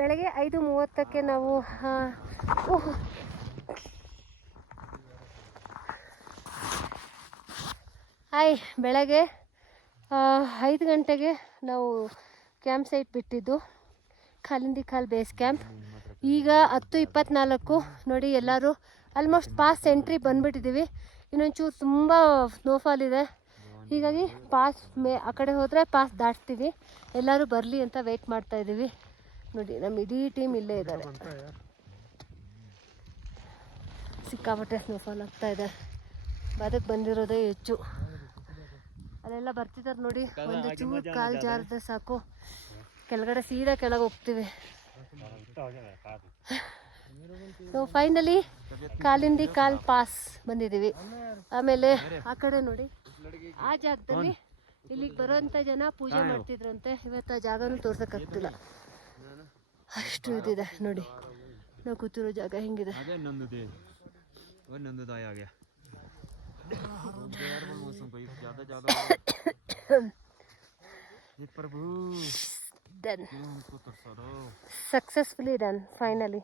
ಬೆಳಗ್ಗೆ ಐದು ಮೂವತ್ತಕ್ಕೆ ನಾವು ಹಾಯ್, ಬೆಳಗ್ಗೆ ಐದು ಗಂಟೆಗೆ ನಾವು ಕ್ಯಾಂಪ್ ಸೈಟ್ ಬಿಟ್ಟಿದ್ದು, ಕಾಲಿಂದಿ ಕಾಲ್ ಬೇಸ್ ಕ್ಯಾಂಪ್. ಈಗ ಹತ್ತು ಇಪ್ಪತ್ನಾಲ್ಕು, ನೋಡಿ ಎಲ್ಲರೂ ಆಲ್ಮೋಸ್ಟ್ ಪಾಸ್ ಎಂಟ್ರಿ ಬಂದುಬಿಟ್ಟಿದ್ದೀವಿ. ಇನ್ನೊಂಚೂರು ತುಂಬ ಸ್ನೋಫಾಲ್ ಇದೆ. ಹೀಗಾಗಿ ಪಾಸ್ ಮೇ, ಆ ಕಡೆ ಹೋದರೆ ಪಾಸ್ ದಾಟ್ತೀವಿ. ಎಲ್ಲರೂ ಬರಲಿ ಅಂತ ವೆಯ್ಟ್ ಮಾಡ್ತಾ ಇದ್ದೀವಿ. ನೋಡಿ ನಮ್ಮ ಇಡೀ ಟೀಮ್ ಇಲ್ಲೇ ಇದ್ದಾರೆ. ಸಿಕ್ಕಾಪಟ್ಟೆ ಸ್ನೋಫಾಲ್ ಆಗ್ತಾ ಇದೆ. ಬದಕ್ ಬಂದಿರೋದೇ ಹೆಚ್ಚು. ಅಲ್ಲೆಲ್ಲ ಬರ್ತಿದ್ದಾರೆ ನೋಡಿ, ಒಂದು ಚೂರು ಕಾಲು ಜಾರಿದ್ರೆ ಸಾಕು. ಕೆಳಗಡೆ ಸೀದಾ ಕೆಳಗೆ ಹೋಗ್ತೀವಿ. So finally Kalindi Khal pass ಬಂದಿದ್ದೀವಿ. ಆಮೇಲೆ ಆ ಕಡೆ ನೋಡಿ, ಆ ಜಾಗದಲ್ಲಿ ಇಲ್ಲಿಗೆ ಬರೋಂಥ ಜನ ಪೂಜೆ ಮಾಡ್ತಿದ್ರಂತೆ. ಇವತ್ತು ಆ ಜಾಗನೂ ತೋರ್ಸೋಕ್ಕಾಗ್ತಿಲ್ಲ. ಅಷ್ಟು ಇದಿದೆ ನೋಡಿ ನಾವು ಕೂತಿರೋ ಜಾಗ ಹೆಂಗಿದೆ ಸಕ್ಸಸ್ಫುಲಿ ಡನ್ ಫೈನಲಿ